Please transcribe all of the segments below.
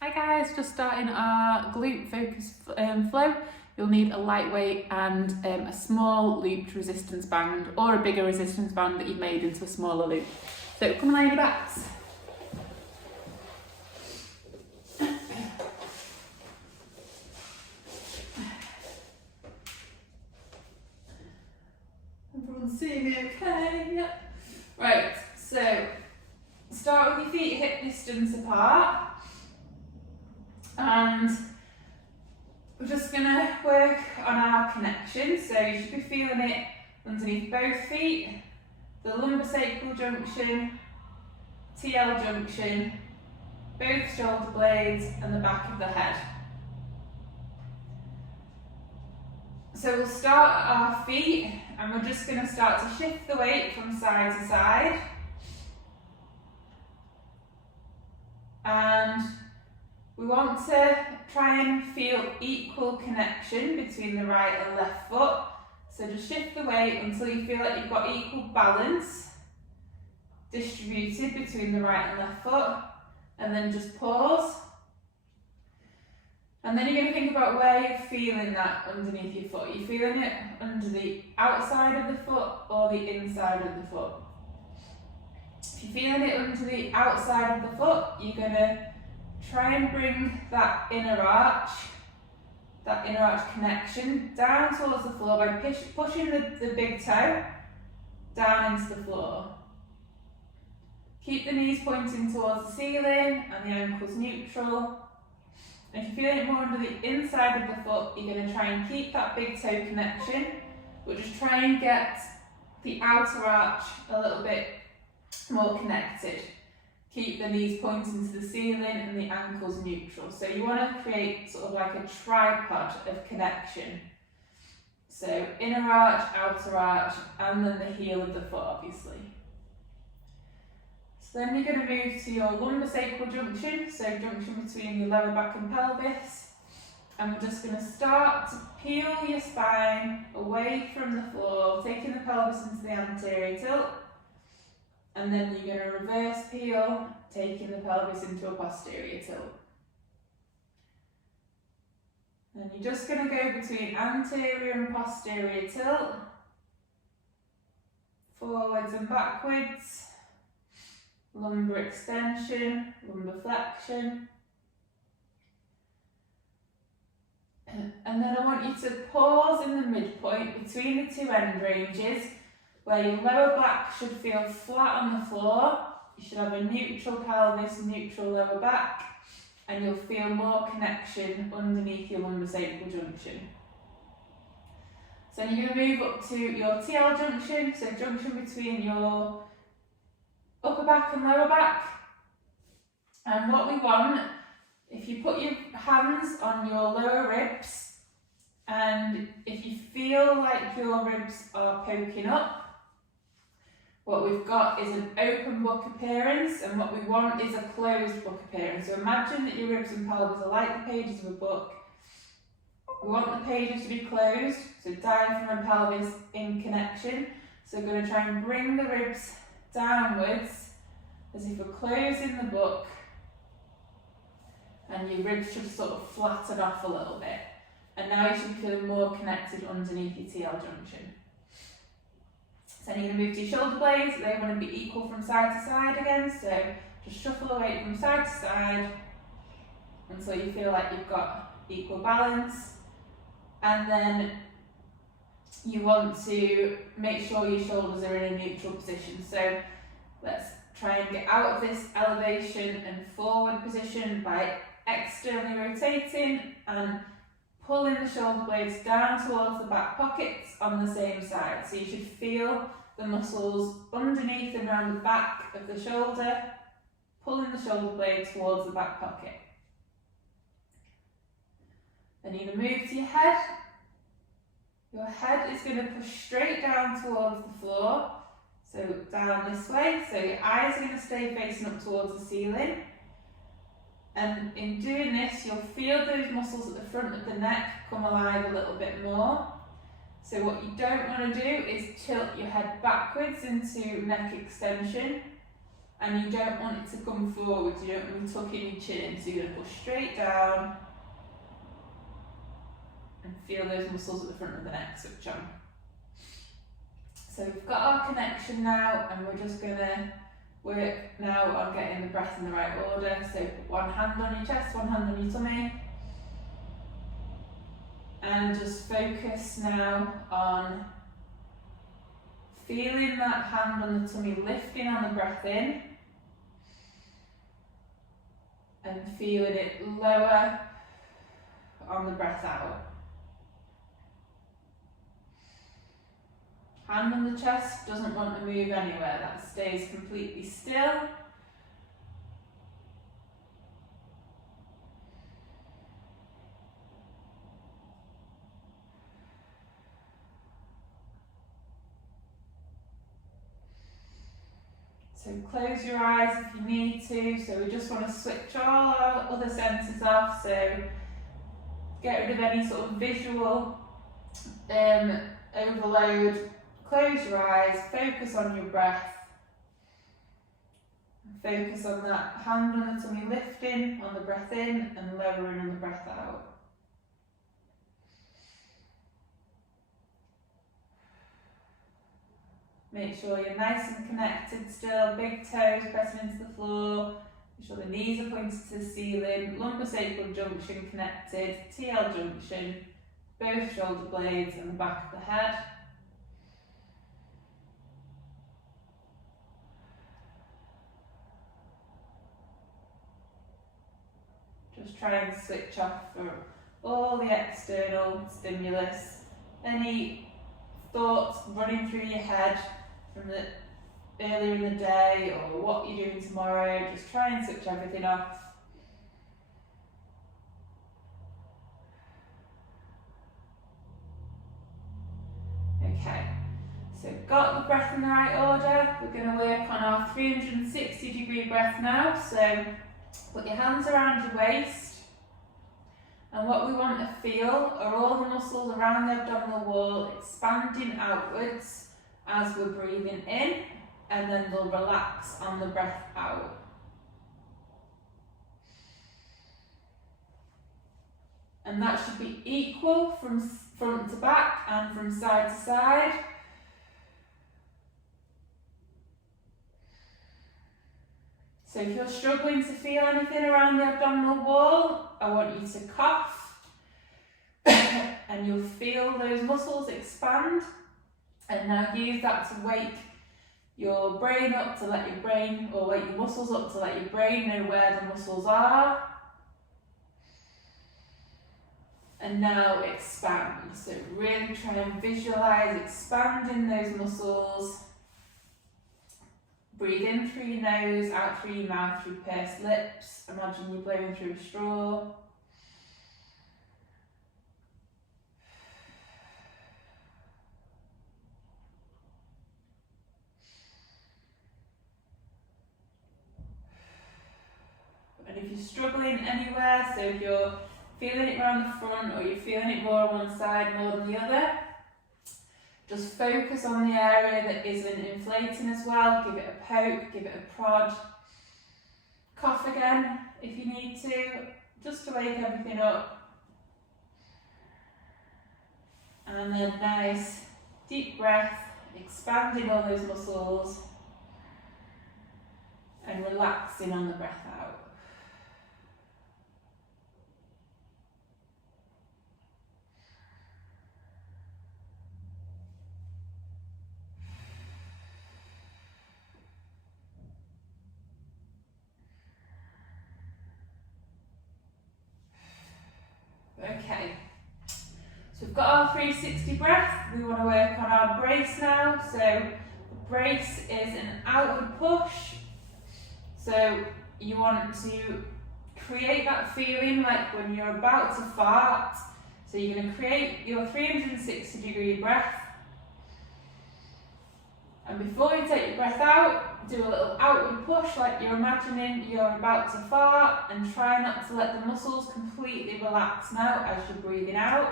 Hi guys, just starting our glute focus flow. You'll need a lightweight and a small looped resistance band or a bigger resistance band that you've made into a smaller loop. So come and lie on your backs. Everyone see me okay? Yep. Right, so start with your feet hip distance apart. And we're just going to work on our connection, so you should be feeling it underneath both feet, the lumbosacral junction, TL junction, both shoulder blades and the back of the head. So we'll start at our feet and we're just going to start to shift the weight from side to side. And we want to try and feel equal connection between the right and left foot. So just shift the weight until you feel like you've got equal balance distributed between the right and left foot. And then just pause. And then you're going to think about where you're feeling that underneath your foot. Are you feeling it under the outside of the foot or the inside of the foot? If you're feeling it under the outside of the foot, you're going to try and bring that inner arch connection down towards the floor by pushing the big toe down into the floor. Keep the knees pointing towards the ceiling and the ankles neutral. And if you're feeling it more under the inside of the foot, you're going to try and keep that big toe connection, but just try and get the outer arch a little bit more connected. Keep the knees pointing to the ceiling and the ankles neutral. So you want to create sort of like a tripod of connection. So inner arch, outer arch, and then the heel of the foot, obviously. So then you're going to move to your lumbosacral junction, so junction between your lower back and pelvis. And we're just going to start to peel your spine away from the floor, taking the pelvis into the anterior tilt. And then you're going to reverse peel, taking the pelvis into a posterior tilt. And you're just going to go between anterior and posterior tilt, forwards and backwards, lumbar extension, lumbar flexion. And then I want you to pause in the midpoint between the two end ranges, where your lower back should feel flat on the floor. You should have a neutral pelvis, neutral lower back, and you'll feel more connection underneath your lumbosacral junction. So then you're going to move up to your TL junction, so junction between your upper back and lower back. And what we want, if you put your hands on your lower ribs, and if you feel like your ribs are poking up, what we've got is an open book appearance, and what we want is a closed book appearance. So imagine that your ribs and pelvis are like the pages of a book. We want the pages to be closed, so diaphragm and pelvis in connection. So we're going to try and bring the ribs downwards as if we're closing the book, and your ribs should sort of flatten off a little bit. And now you should feel more connected underneath your TL junction. So then you're going to move to your shoulder blades. They want to be equal from side to side again, so just shuffle the weight from side to side until you feel like you've got equal balance. And then you want to make sure your shoulders are in a neutral position. So let's try and get out of this elevation and forward position by externally rotating and pulling the shoulder blades down towards the back pockets on the same side. So you should feel the muscles underneath and around the back of the shoulder, pulling the shoulder blade towards the back pocket. Then you're going to move to your head. Your head is going to push straight down towards the floor, so down this way. So your eyes are going to stay facing up towards the ceiling. And in doing this, you'll feel those muscles at the front of the neck come alive a little bit more. So what you don't want to do is tilt your head backwards into neck extension. and you don't want it to come forward, you don't want to tuck in your chin, so you're going to push straight down and feel those muscles at the front of the neck switch on. So we've got our connection now, and we're just going to work now on getting the breath in the right order. So put one hand on your chest, one hand on your tummy, and just focus now on feeling that hand on the tummy lifting on the breath in, and feeling it lower on the breath out. Hand on the chest doesn't want to move anywhere, that stays completely still. So close your eyes if you need to. So we just want to switch all our other senses off. So get rid of any sort of visual overload. Close your eyes, focus on your breath. Focus on that hand on the tummy lifting on the breath in and lowering on the breath out. Make sure you're nice and connected still, big toes pressing into the floor. Make sure the knees are pointed to the ceiling, lumbosacral junction connected, TL junction, both shoulder blades and the back of the head. Just try and switch off for all the external stimulus, any thoughts running through your head from the earlier in the day or what you're doing tomorrow. Just try and switch everything off. Okay, so got the breath in the right order. We're going to work on our 360-degree breath now. So put your hands around your waist, and what we want to feel are all the muscles around the abdominal wall expanding outwards as we're breathing in, and then they'll relax on the breath out. And that should be equal from front to back and from side to side. So if you're struggling to feel anything around the abdominal wall, I want you to cough and you'll feel those muscles expand, and now use that to wake your brain up to let your brain, or wake your muscles up to let your brain know where the muscles are. And now expand. So really try and visualize expanding those muscles. Breathe in through your nose, out through your mouth, through pursed lips. Imagine you're blowing through a straw. And if you're struggling anywhere, so if you're feeling it around the front or you're feeling it more on one side more than the other, just focus on the area that isn't inflating as well. Give it a poke, give it a prod. Cough again if you need to, just to wake everything up. And then nice deep breath, expanding all those muscles and relaxing on the breath out. Okay, so we've got our 360 breath. We want to work on our brace now. So the brace is an outward push. So you want to create that feeling like when you're about to fart. So you're going to create your 360-degree breath. And before you take your breath out, do a little outward push like you're imagining you're about to fart, and try not to let the muscles completely relax now as you're breathing out.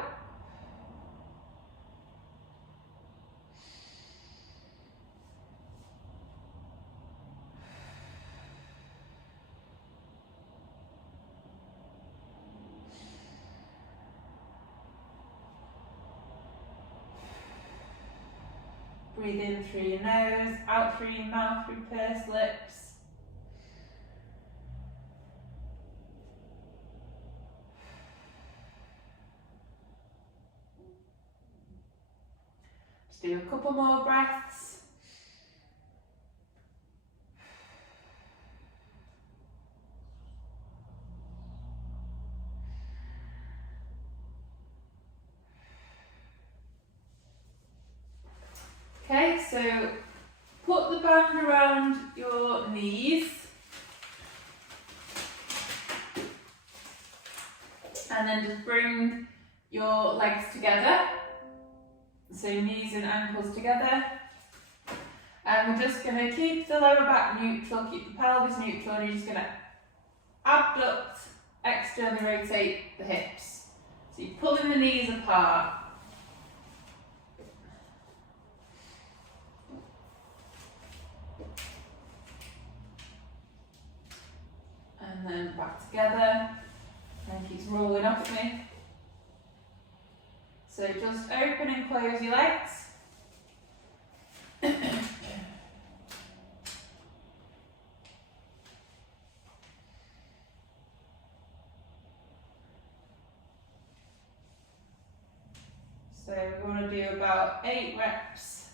Breathe in through your nose, out through your mouth, through pursed lips. Just do a couple more breaths. Okay, so put the band around your knees and then just bring your legs together, so knees and ankles together, and we're just going to keep the lower back neutral, keep the pelvis neutral, and you're just going to abduct, externally rotate the hips. So you're pulling the knees apart. And then back together, and keeps rolling off me. So just open and close your legs. So we're going to do about 8 reps.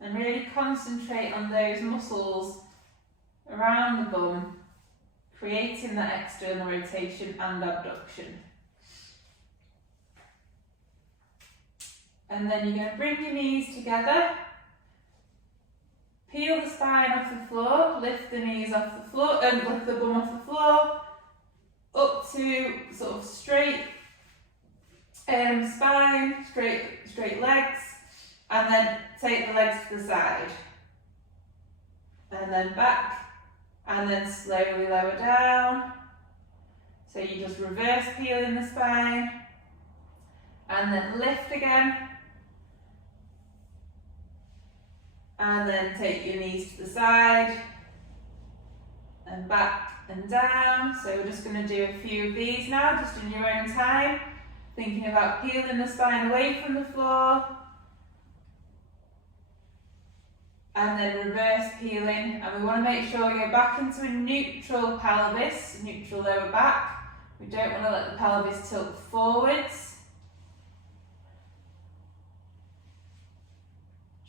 And really concentrate on those muscles around the bum, creating that external rotation and abduction. And then you're going to bring your knees together, peel the spine off the floor, lift the knees off the floor, and lift the bum off the floor, up to sort of straight spine, straight legs. And then take the legs to the side, and then back, and then slowly lower down. So you just reverse peeling the spine, and then lift again, and then take your knees to the side, and back and down. So we're just going to do a few of these now, just in your own time, thinking about peeling the spine away from the floor, and then reverse peeling, and we want to make sure you're back into a neutral pelvis, neutral lower back. We don't want to let the pelvis tilt forwards.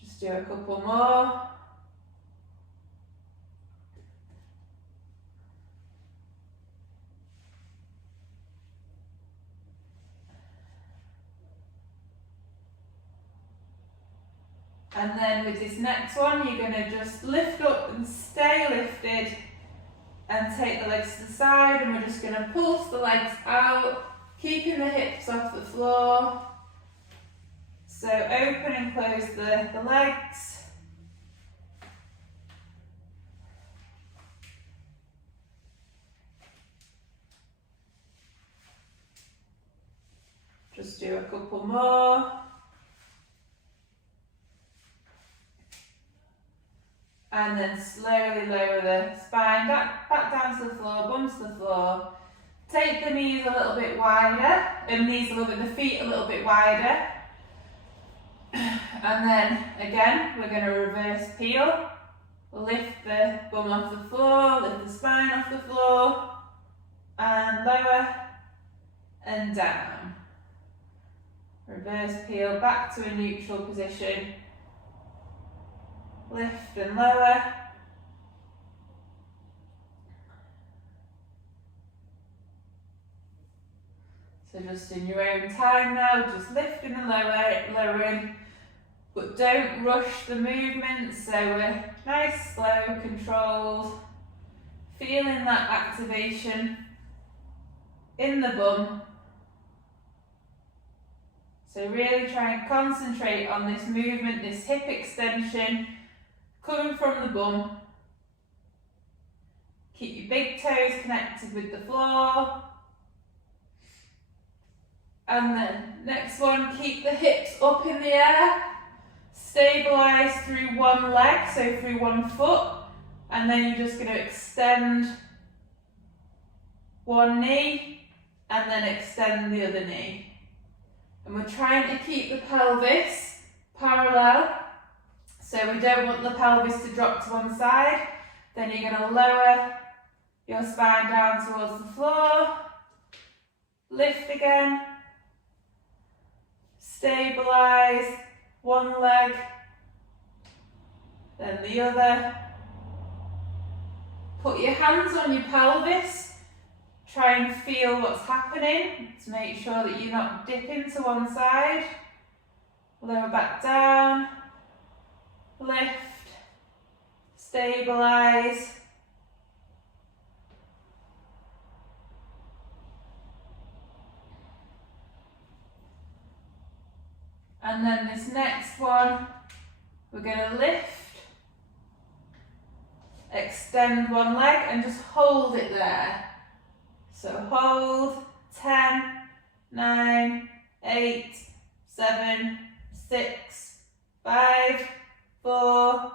Just do a couple more. And then with this next one, you're going to just lift up and stay lifted and take the legs to the side, and we're just going to pulse the legs out, keeping the hips off the floor. So open and close the legs. Just do a couple more. And then slowly lower the spine back down to the floor, bum to the floor. Take the knees a little bit wider, the feet a little bit wider. And then again, we're going to reverse peel. Lift the bum off the floor, lift the spine off the floor, and lower and down. Reverse peel back to a neutral position. Lift and lower. So just in your own time now, just lifting and lowering, but don't rush the movement, so we're nice, slow, controlled, feeling that activation in the bum. So really try and concentrate on this movement, this hip extension, coming from the bum. Keep your big toes connected with the floor. And then next one, keep the hips up in the air. Stabilise through one leg, so through one foot. And then you're just going to extend one knee and then extend the other knee. And we're trying to keep the pelvis parallel, so we don't want the pelvis to drop to one side. Then you're going to lower your spine down towards the floor, lift again, stabilise one leg, then the other. Put your hands on your pelvis, try and feel what's happening to make sure that you're not dipping to one side. Lower back down, lift, stabilise. And then this next one, we're going to lift, extend one leg and just hold it there. So hold, 10, 9, 8, 7, 6, 5, 4,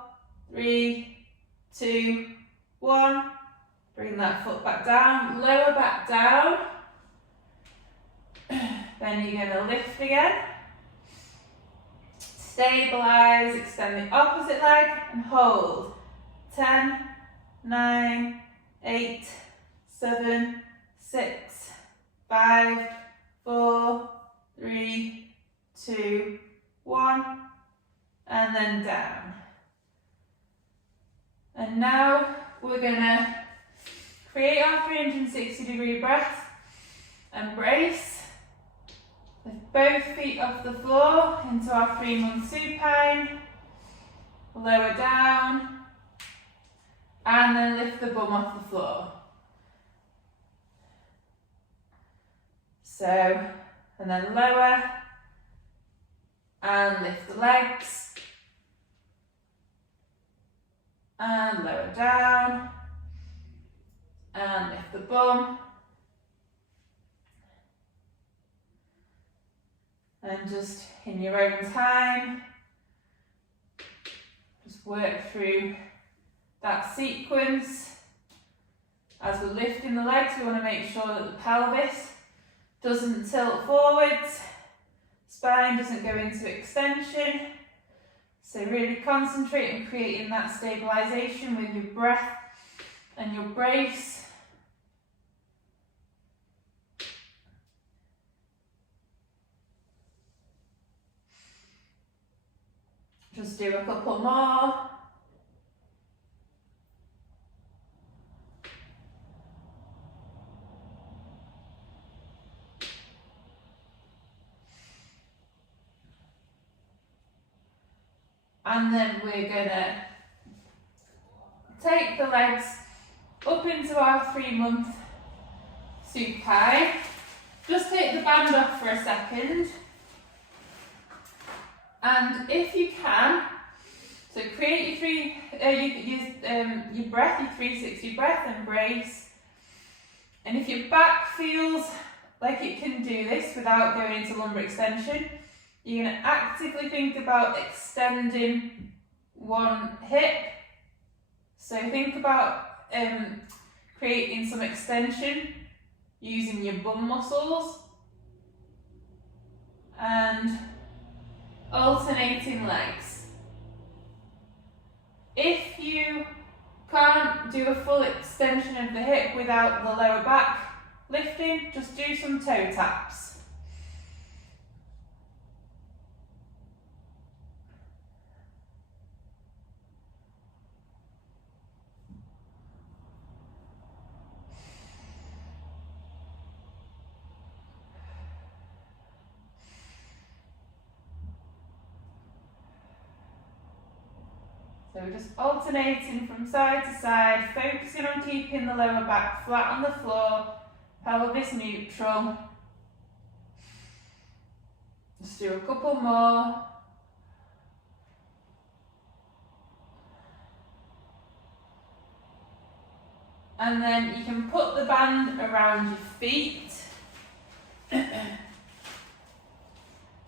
3, 2, 1. Bring that foot back down, lower back down. Then you're going to lift again. Stabilise, extend the opposite leg and hold. 10, 9, 8, 7, 6, 5, 4, 3, 2, 1, and then down. And now we're going to create our 360-degree breath and brace. Lift both feet off the floor into our 3-month supine, lower down, and then lift the bum off the floor. So, and then lower, and lift the legs, and lower down, and lift the bum. And just in your own time, just work through that sequence. As we're lifting the legs, we want to make sure that the pelvis doesn't tilt forwards, spine doesn't go into extension. So really concentrate on creating that stabilisation with your breath and your brace. Just do a couple more. And then we're gonna take the legs up into our 3-month supine. Just take the band off for a second. And if you can, so create your breath, your 360 breath and brace. And if your back feels like it can do this without going into lumbar extension, you're going to actively think about extending one hip. So think about creating some extension using your bum muscles and alternating legs. If you can't do a full extension of the hip without the lower back lifting, just do some toe taps. So we're just alternating from side to side, focusing on keeping the lower back flat on the floor, pelvis neutral. Just do a couple more. And then you can put the band around your feet.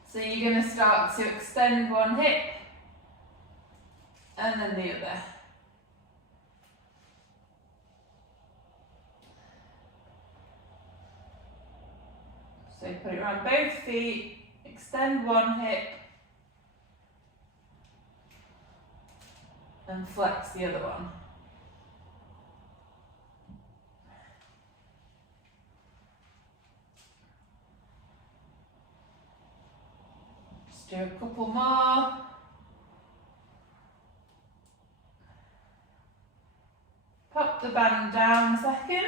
So you're going to start to extend one hip and then the other. So put it around both feet, extend one hip, and flex the other one. Just do a couple more. Pop the band down a second.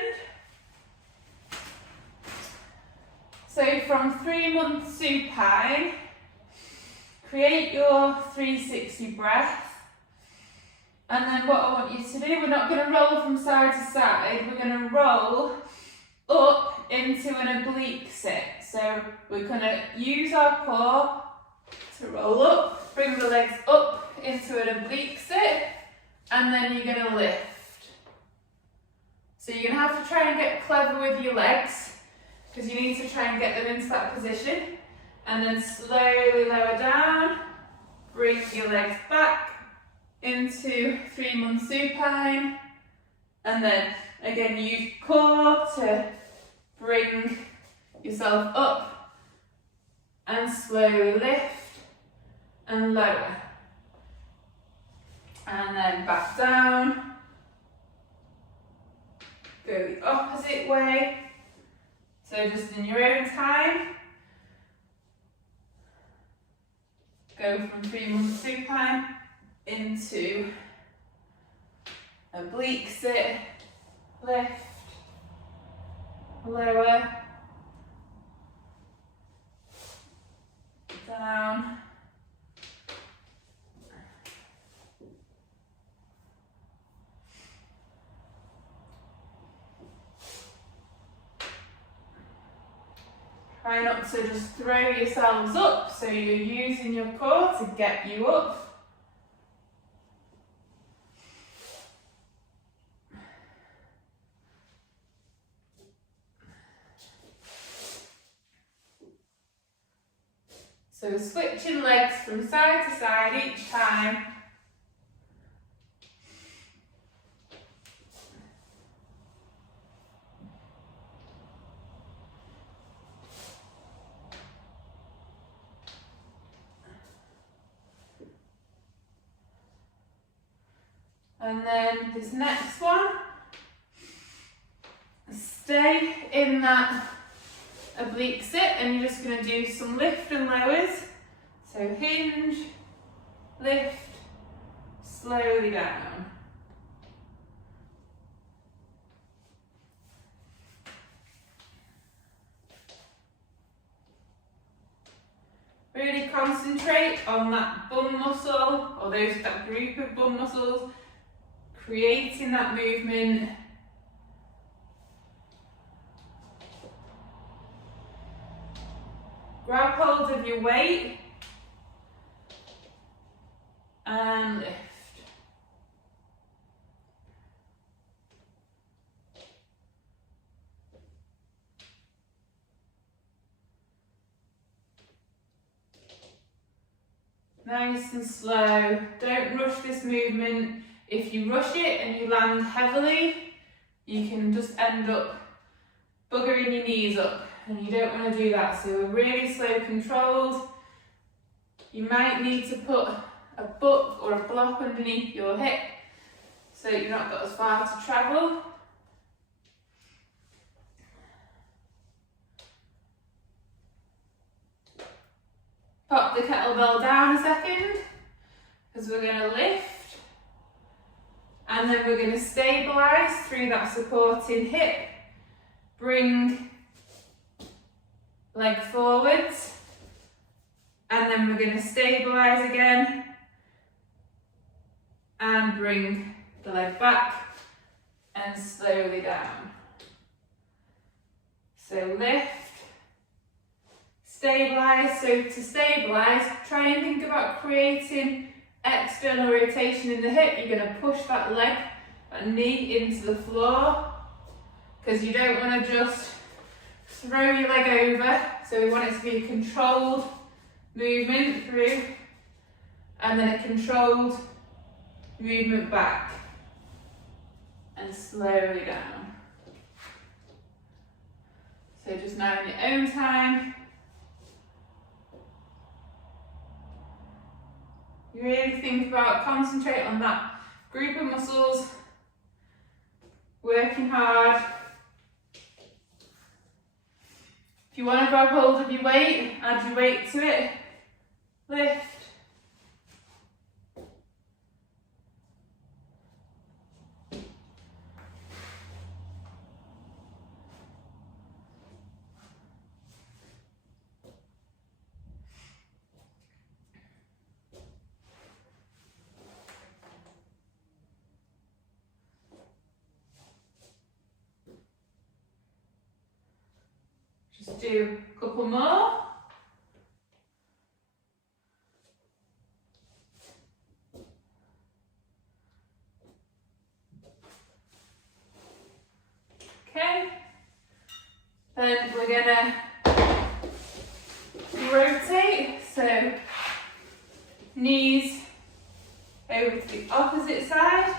So from 3 months supine, create your 360 breath. And then what I want you to do, we're not going to roll from side to side, we're going to roll up into an oblique sit. So we're going to use our core to roll up, bring the legs up into an oblique sit, and then you're going to lift. So you're going to have to try and get clever with your legs, because you need to try and get them into that position. And then slowly lower down, bring your legs back into 3 months supine, and then again use core to bring yourself up and slowly lift and lower, and then back down, go the opposite way, so just in your own time, go from 3 months supine into oblique sit, lift, lower, down, try not to just throw yourselves up, so you're using your core to get you up. So switching legs from side to side each time. And then this next one, stay in that oblique sit, and you're just going to do some lift and lowers. So hinge, lift, slowly down. Really concentrate on that bum muscle, or that group of bum muscles, creating that movement. Grab hold of your weight and lift. Nice and slow. Don't rush this movement. If you rush it and you land heavily, you can just end up buggering your knees up, and you don't want to do that. So we're really slow, controlled. You might need to put a book or a block underneath your hip so you've not got as far to travel. Pop the kettlebell down a second, because we're going to lift, and then we're going to stabilise through that supporting hip. Bring leg forwards, and then we're going to stabilise again and bring the leg back and slowly down. So lift, stabilise. So to stabilise, try and think about creating external rotation in the hip. You're going to push that leg, that knee into the floor, because you don't want to just throw your leg over. So we want it to be a controlled movement through, and then a controlled movement back and slowly down. So just now in your own time. You really think about, concentrate on that group of muscles, working hard. If you want to grab hold of your weight, add your weight to it, lift. Just do a couple more. Okay, then we're gonna rotate, so knees over to the opposite side,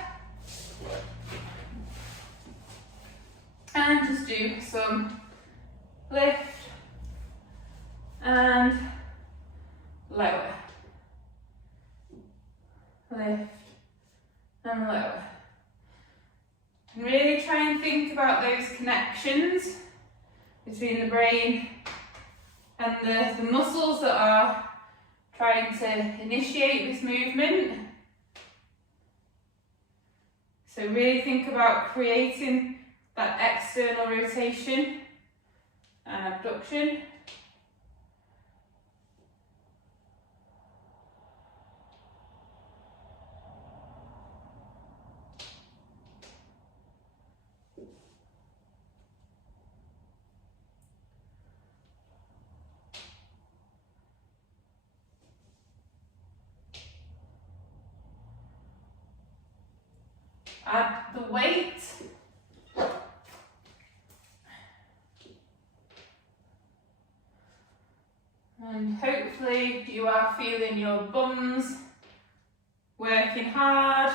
and just do some lift and lower, lift and lower. And really try and think about those connections between the brain and the muscles that are trying to initiate this movement. So really think about creating that external rotation and abduction. Add the weight. And hopefully you are feeling your bums working hard.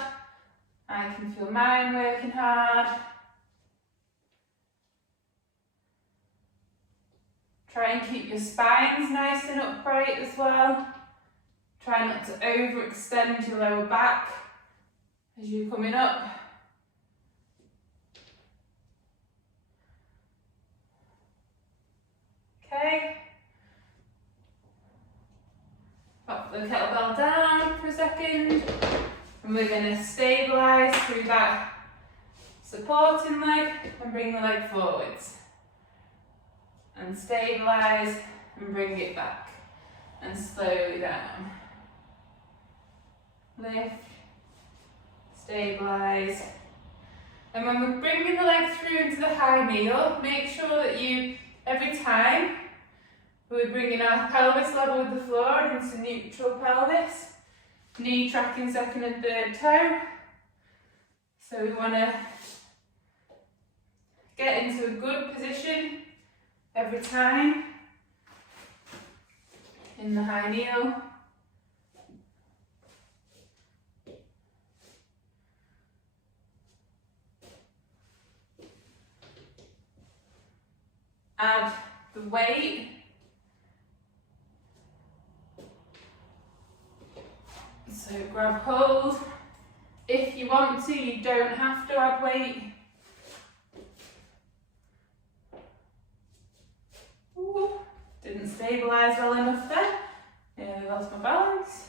I can feel mine working hard. Try and keep your spines nice and upright as well. Try not to overextend your lower back as you're coming up. Okay. Pop the kettlebell down for a second, and we're going to stabilise through that supporting leg and bring the leg forwards. And stabilise and bring it back and slowly down. Lift, stabilise. And when we're bringing the leg through into the high kneel, make sure that you, every time, we're bringing our pelvis level with the floor and into neutral pelvis. Knee tracking second and third toe. So we want to get into a good position every time in the high kneel. Add the weight. So grab hold. If you want to, you don't have to add weight. Ooh, didn't stabilise well enough there. Nearly lost my balance.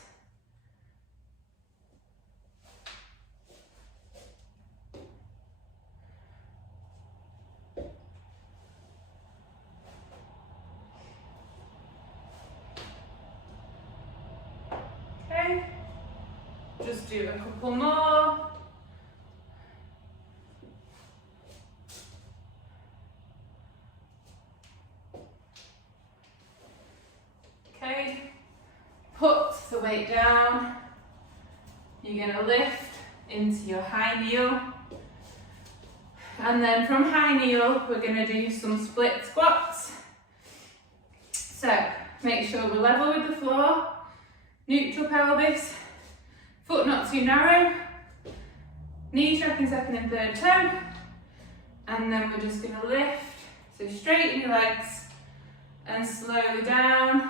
Okay, just do a couple more. Okay, put the weight down. You're going to lift into your high kneel. And then from high kneel, we're going to do some split squats. So make sure we're level with the floor, neutral pelvis, foot not too narrow, knee tracking second and third toe. And then we're just going to lift, So straighten your legs and slowly down.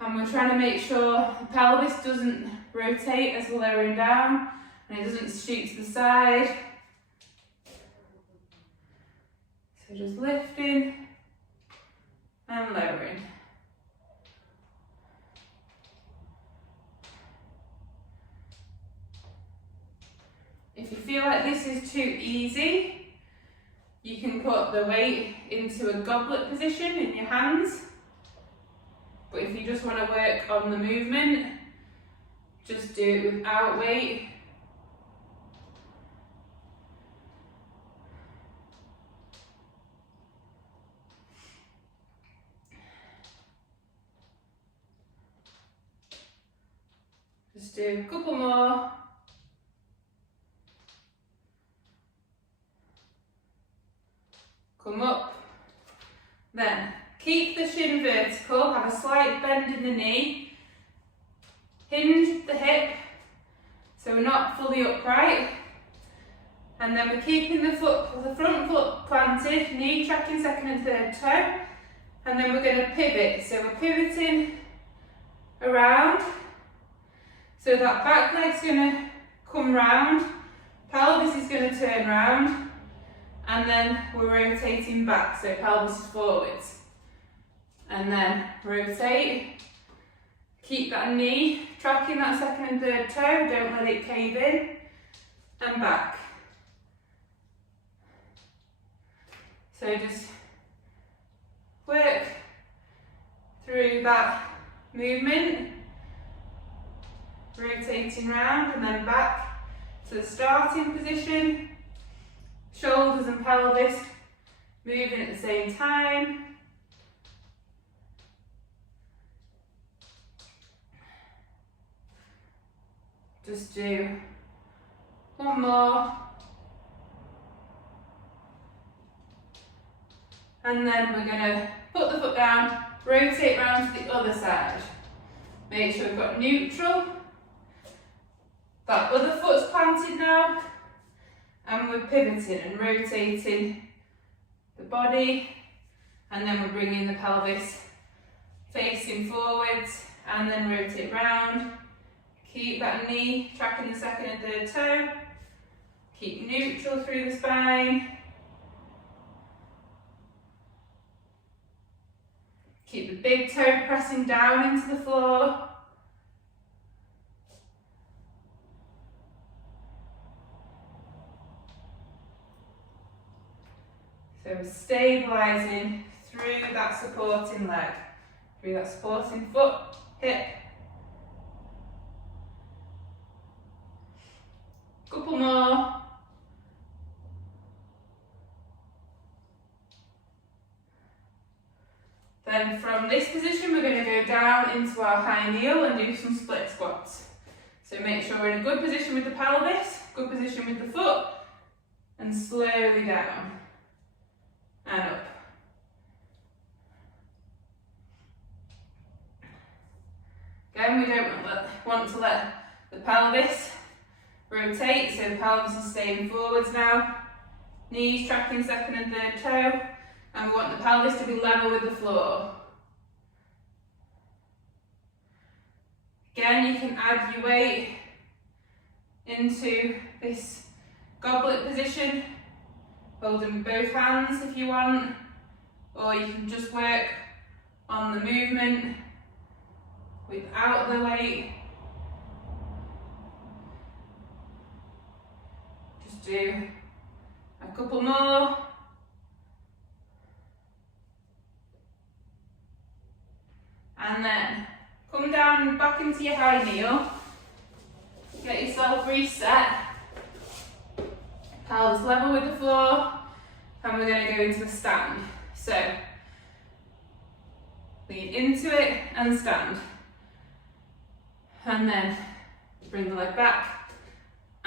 And we're trying to make sure the pelvis doesn't rotate as we're lowering down and it doesn't shoot to the side. So just lifting and lowering. If you feel like this is too easy, you can put the weight into a goblet position in your hands. But if you just want to work on the movement, just do it without weight. Just do a couple more. Come up. Then keep the shin vertical, have a slight bend in the knee. Hinge the hip, so we're not fully upright. And then we're keeping the front foot planted, knee tracking second and third toe. And then we're going to pivot. So we're pivoting around. So that back leg's going to come round, pelvis is going to turn round, and then we're rotating back, so pelvis is forwards. And then rotate, keep that knee tracking that second and third toe, don't let it cave in, and back. So just work through that movement. Rotating round and then back to the starting position. Shoulders and pelvis moving at the same time. Just do one more. And then we're going to put the foot down, rotate round to the other side. Make sure we've got neutral. That other foot's planted now, and we're pivoting and rotating the body, and then we're bringing the pelvis facing forwards, and then rotate round. Keep that knee tracking the second and third toe. Keep neutral through the spine. Keep the big toe pressing down into the floor. So we're stabilising through that supporting leg, through that supporting foot, hip. Couple more. Then from this position we're going to go down into our high kneel and do some split squats. So make sure we're in a good position with the pelvis, good position with the foot, and slowly down. And up. Again, we don't want to let the pelvis rotate, so the pelvis is staying forwards now. Knees tracking second and third toe, and we want the pelvis to be level with the floor. Again, you can add your weight into this goblet position, holding both hands if you want, or you can just work on the movement without the weight. Just do a couple more. And then come down back into your high kneel. Get yourself reset. Pelvis level with the floor, and we're going to go into a stand. So, lean into it and stand. And then bring the leg back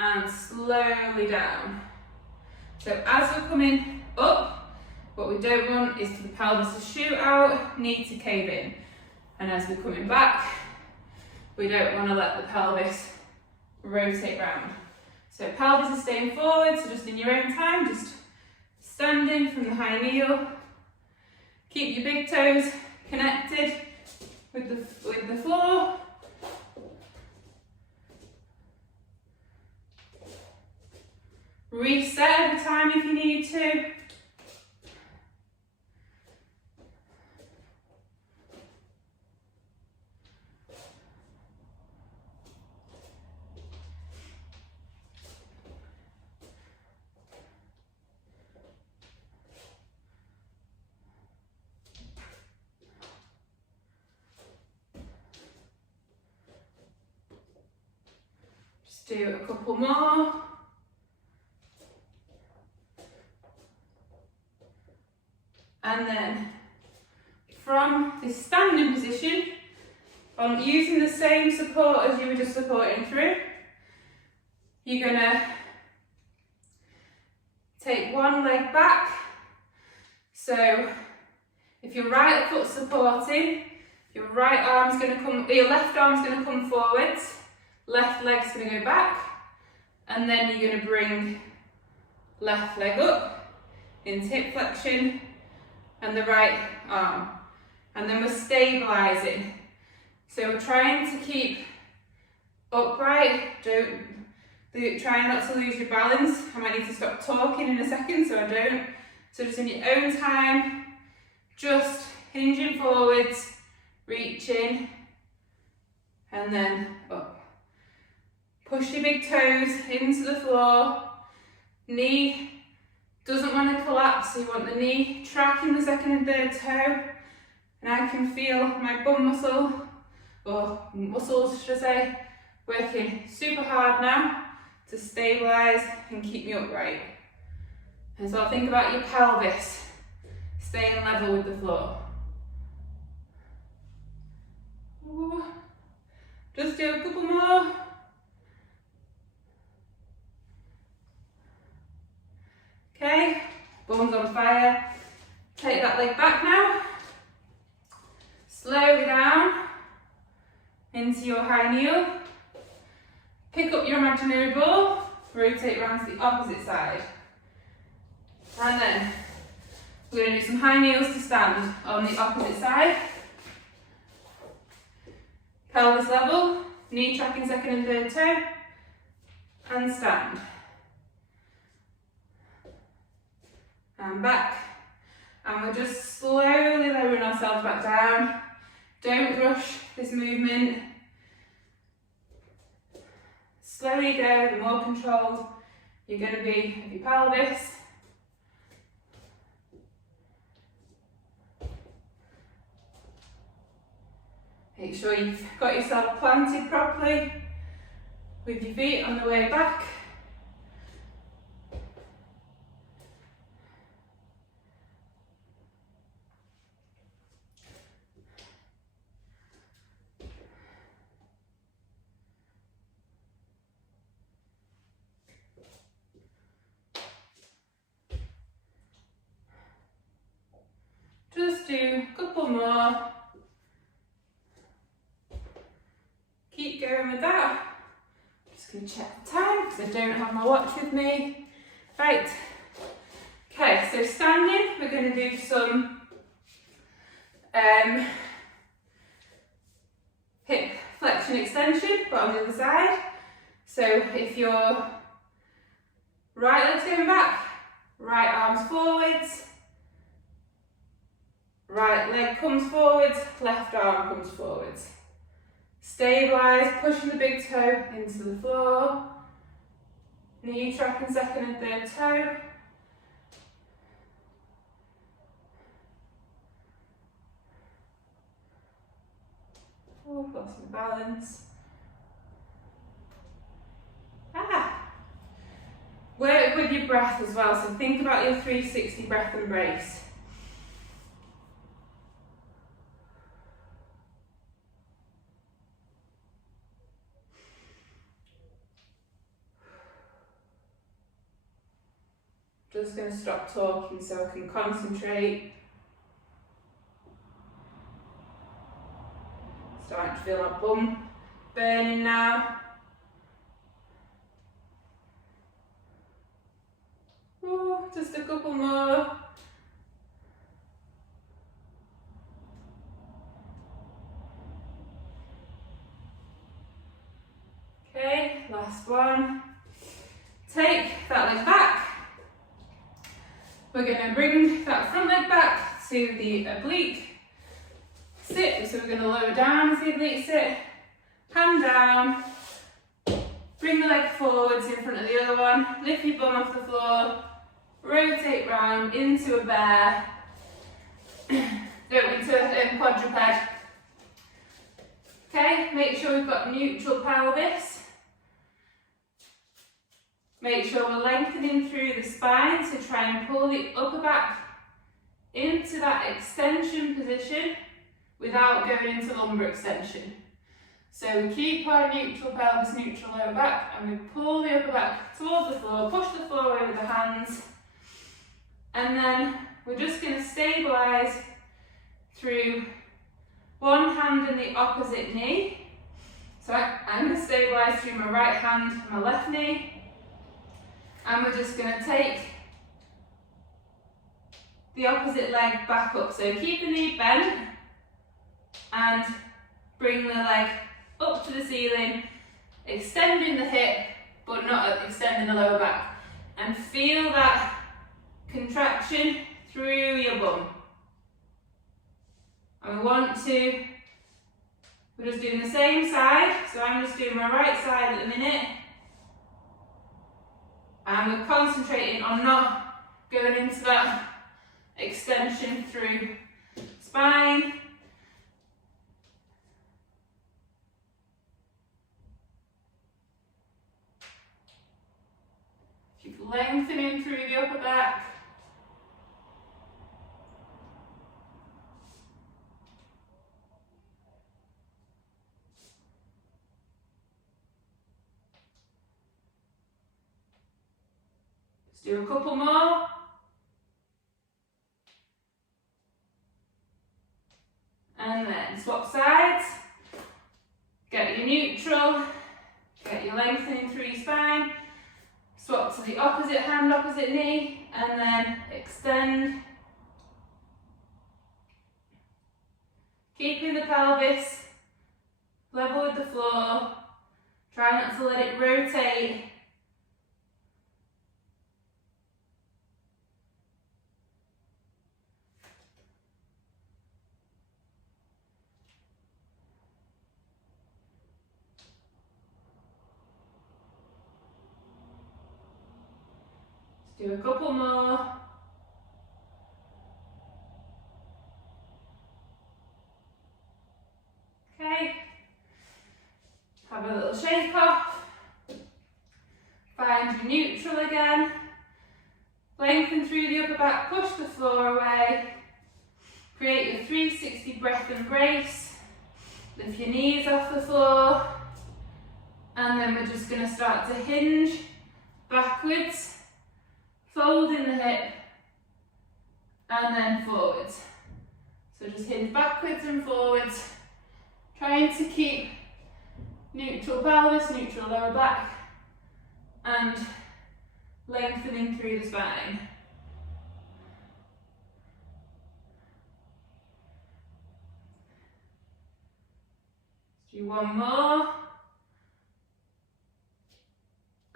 and slowly down. So as we're coming up, what we don't want is for the pelvis to shoot out, knee to cave in. And as we're coming back, we don't want to let the pelvis rotate round. So pelvis is staying forward, so just in your own time, just Standing from the high kneel. Keep your big toes connected with the floor. Reset every time if you need to. Just do a couple more. And then from this standing position, on using the same support as you were just supporting through, you're gonna take one leg back. So if your right foot's supporting, your right arm's gonna come, your left arm's gonna come forwards, left leg's gonna go back, and then you're gonna bring left leg up into hip flexion and the right arm. And then we're stabilising. So we're trying to keep upright, try not to lose your balance. I might need to stop talking in a second so I don't. So just in your own time, just hinging forwards, reaching, and then up. Push your big toes into the floor. Knee doesn't want to collapse, so you want the knee tracking the second and third toe. And I can feel my bum muscle, or muscles should I say, working super hard now to stabilise and keep me upright. And so think about your pelvis staying level with the floor. Ooh. Just do a couple more. Okay, bum's on fire. Take that leg back now. Slowly down into your high kneel. Pick up your imaginary ball, rotate around to the opposite side. And then we're going to do some high kneels to stand on the opposite side. Pelvis level, knee tracking second and third toe, and stand. And back. And we're just slowly lowering ourselves back down. Don't rush this movement. Slowly go, the more controlled you're going to be of your pelvis. Make sure you've got yourself planted properly with your feet on the way back. Just do a couple more. Keep going with that. I'm just going to check the time because I don't have my watch with me. Right. Okay, so standing, we're going to do some hip flexion extension, but on the other side. So if your right leg's going back, right arm's forwards, right leg comes forwards, left arm comes forwards. Stabilise, pushing the big toe into the floor. Knee tracking second and third toe. Oh, lost my balance. Work with your breath as well, so think about your 360 breath and brace. Just going to stop talking so I can concentrate. Starting to feel my bum burning now. Oh, just a couple more. Okay, last one. Take that leg back. We're going to bring that front leg back to the oblique sit. So we're going to lower down as the oblique sit, hand down, bring the leg forwards in front of the other one, lift your bum off the floor, rotate round into a bear, into a quadruped. Okay, make sure we've got neutral pelvis. Make sure we're lengthening through the spine, so try and pull the upper back into that extension position without going into lumbar extension. So we keep our neutral pelvis, neutral lower back, and we pull the upper back towards the floor, push the floor over the hands, and then we're just going to stabilise through one hand in the opposite knee. So I'm going to stabilise through my right hand and my left knee. And we're just going to take the opposite leg back up. So keep the knee bent and bring the leg up to the ceiling, extending the hip, but not extending the lower back. And feel that contraction through your bum. And we're just doing the same side. So I'm just doing my right side at the minute. And we're concentrating on not going into that extension through spine. Keep lengthening through the upper back. Do a couple more. And then swap sides. Get your neutral. Get your lengthening through your spine. Swap to the opposite hand, opposite knee. And then extend. Keeping the pelvis level with the floor. Try not to let it rotate. Do a couple more. Okay. Have a little shake off. Find your neutral again. Lengthen through the upper back, push the floor away. Create your 360 breath embrace. Lift your knees off the floor. And then we're just going to start to hinge backwards. Folding the hip and then forwards. So just hinge backwards and forwards, trying to keep neutral pelvis, neutral lower back, and lengthening through the spine. Let's do one more.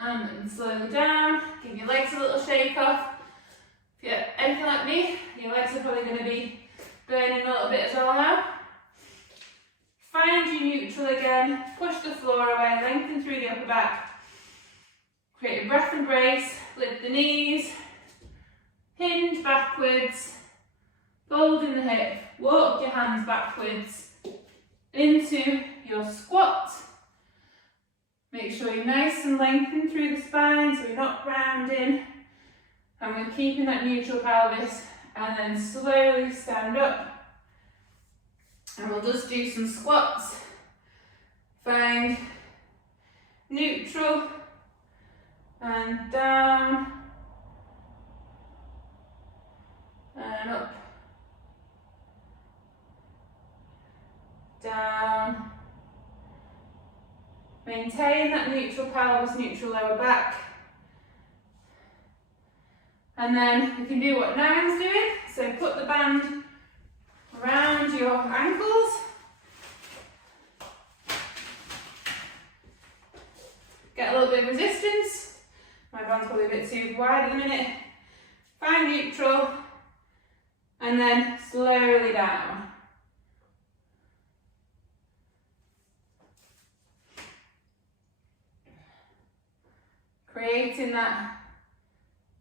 And then slowly down, give your legs a little shake off. If you're anything like me, your legs are probably going to be burning a little bit as well now. Find your neutral again, push the floor away, lengthen through the upper back. Create a breath embrace, lift the knees, hinge backwards, fold in the hip, walk your hands backwards into your squat. Make sure you're nice and lengthened through the spine so you're not rounding. And we're keeping that neutral pelvis. And then slowly stand up. And we'll just do some squats. Find neutral and down and up, down. Maintain that neutral pelvis, neutral lower back. And then we can do what Niall's doing. So put the band around your ankles. Get a little bit of resistance. My band's probably a bit too wide at the minute. Find neutral. And then slowly down. Creating that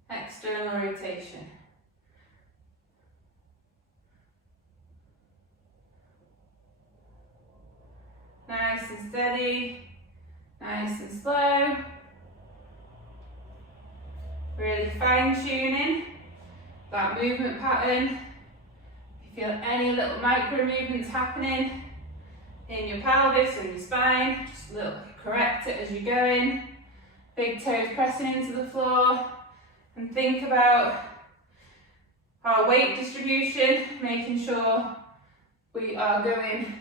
external rotation. Nice and steady, nice and slow. Really fine tuning that movement pattern. If you feel any little micro movements happening in your pelvis or your spine, just correct it as you're going. Big toes pressing into the floor. And think about our weight distribution, making sure we are going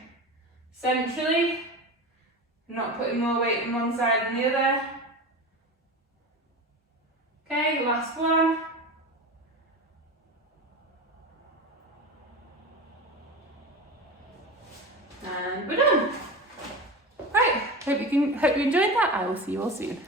centrally, not putting more weight on one side than the other. Okay, last one. And we're done. Right, hope you enjoyed that. I will see you all soon.